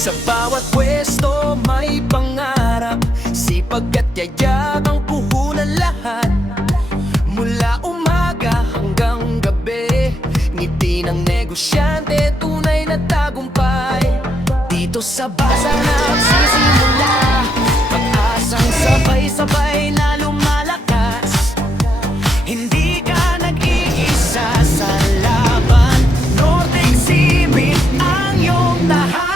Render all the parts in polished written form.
Sa bawat pwesto may pangarap, sipag at yayag ang puhunan lahat. Mula umaga hanggang gabi, ngiti ng negosyante, tunay na tagumpay. Dito sa Baza nagsisimula, pag-asang sabay-sabay na lumalakas. Hindi ka nag-iisa sa laban, Norte Exhibit ang iyong tahanan.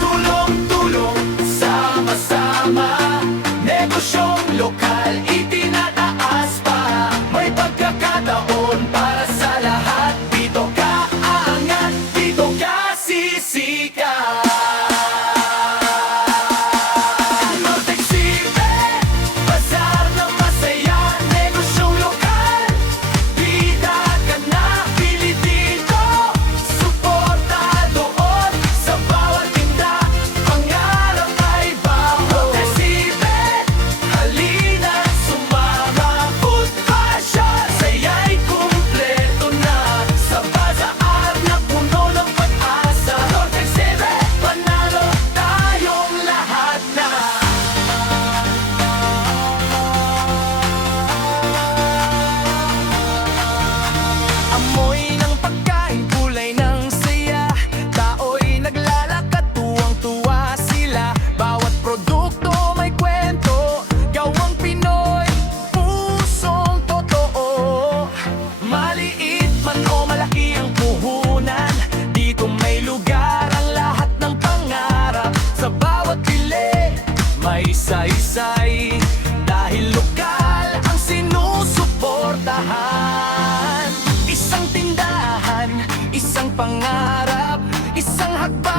Tulong-tulong, sama-sama, negosyong lokal itinataas pa. May pagkakataon para sa lahat, dito ka aangat, dito ka sisikat. Amoy ng pagkain, kulay ng saya, tao'y naglalakad, tuwang-tuwa sila. Bawat produkto may kwento, gawang Pinoy, pusong totoo. Maliit man o malaki ang puhunan, dito may lugar ang lahat ng pangarap. Sa bawat bili, may saysay, dahil lokal ang sinusuportahan. Isang tindahan, isang pangarap, isang hakbang